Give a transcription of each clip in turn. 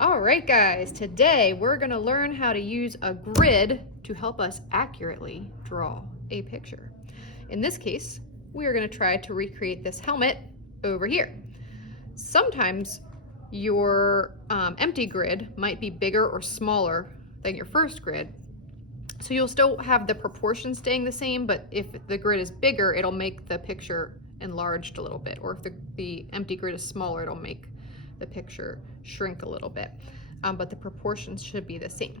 All right, guys, today we're going to learn how to use a grid to help us accurately draw a picture. In this case, we are going to try to recreate this helmet over here. Sometimes your empty grid might be bigger or smaller than your first grid. So you'll still have the proportions staying the same, but if the grid is bigger, it'll make the picture enlarged a little bit. Or if the empty grid is smaller, it'll make the picture shrink a little bit. But the proportions should be the same.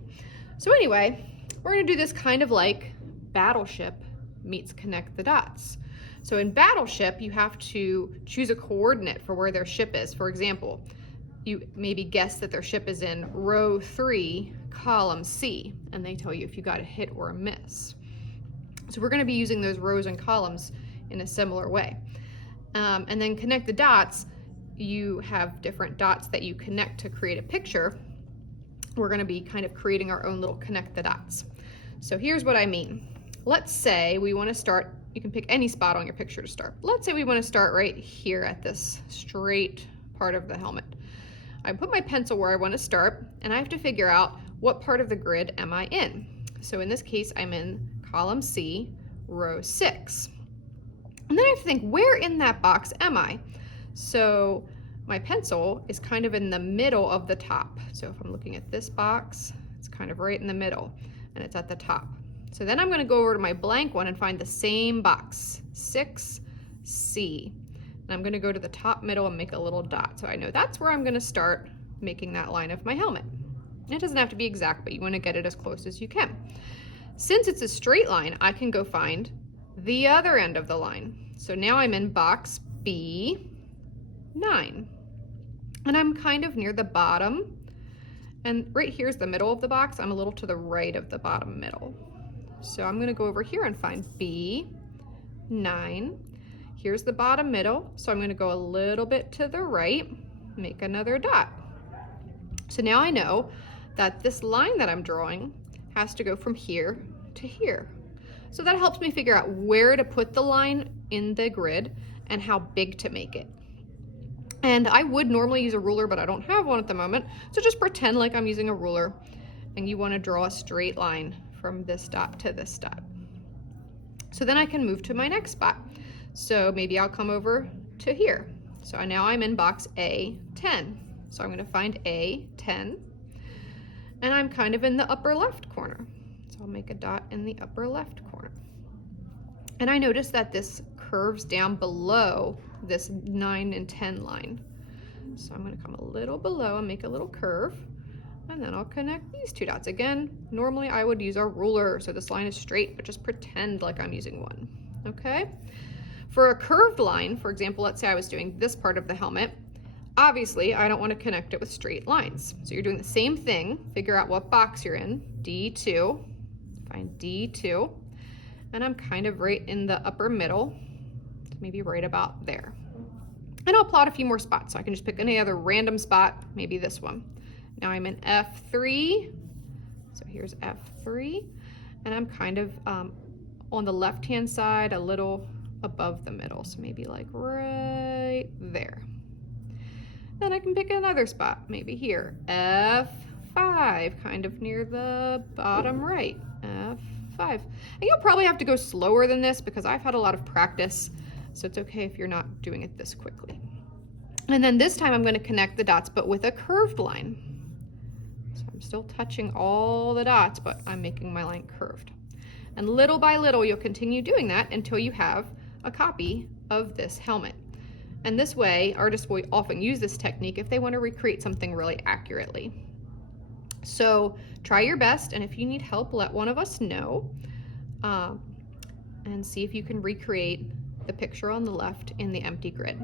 So anyway, we're gonna do this kind of like Battleship meets Connect the Dots. So in Battleship, you have to choose a coordinate for where their ship is. For example, you maybe guess that their ship is in row 3, column C, and they tell you if you got a hit or a miss. So we're going to be using those rows and columns in a similar way. And then Connect the Dots, you have different dots that you connect to create a picture. We're going to be kind of creating our own little Connect the Dots. So here's what I mean. Let's say we want to start, you can pick any spot on your picture to start. Let's say we want to start right here at this straight part of the helmet. I put my pencil where I want to start, and I have to figure out what part of the grid am I in. So in this case, I'm in column C, row 6. And then I have to think, where in that box am I? So my pencil is kind of in the middle of the top. So if I'm looking at this box, it's kind of right in the middle, and it's at the top. So then I'm going to go over to my blank one and find the same box, 6C. And I'm going to go to the top middle and make a little dot. So I know that's where I'm going to start making that line of my helmet. It doesn't have to be exact, but you want to get it as close as you can. Since it's a straight line, I can go find the other end of the line. So now I'm in box B9. And I'm kind of near the bottom. And right here's the middle of the box. I'm a little to the right of the bottom middle. So I'm going to go over here and find B9. Here's the bottom middle, so I'm going to go a little bit to the right, make another dot. So now I know that this line that I'm drawing has to go from here to here. So that helps me figure out where to put the line in the grid and how big to make it. And I would normally use a ruler, but I don't have one at the moment. So just pretend like I'm using a ruler and you want to draw a straight line from this dot to this dot. So then I can move to my next spot. So maybe I'll come over to here. So now I'm in box A10. So I'm going to find A10. And I'm kind of in the upper left corner. So I'll make a dot in the upper left corner. And I notice that this curves down below this 9 and 10 line. So I'm going to come a little below and make a little curve. And then I'll connect these two dots. Again, normally I would use a ruler so this line is straight, but just pretend like I'm using one. Okay? For a curved line, for example, let's say I was doing this part of the helmet, obviously I don't want to connect it with straight lines. So you're doing the same thing, figure out what box you're in, D2, find D2, and I'm kind of right in the upper middle, maybe right about there. And I'll plot a few more spots, so I can just pick any other random spot, maybe this one. Now I'm in F3, so here's F3, and I'm kind of on the left-hand side, a little above the middle, so maybe like right there. Then I can pick another spot, maybe here, F5, kind of near the bottom right, F5. And you'll probably have to go slower than this because I've had a lot of practice, so it's okay if you're not doing it this quickly. And then this time I'm going to connect the dots, but with a curved line. So I'm still touching all the dots, but I'm making my line curved. And little by little, you'll continue doing that until you have a copy of this helmet. And this way, artists will often use this technique if they want to recreate something really accurately. So try your best, and if you need help, let one of us know, and see if you can recreate the picture on the left in the empty grid.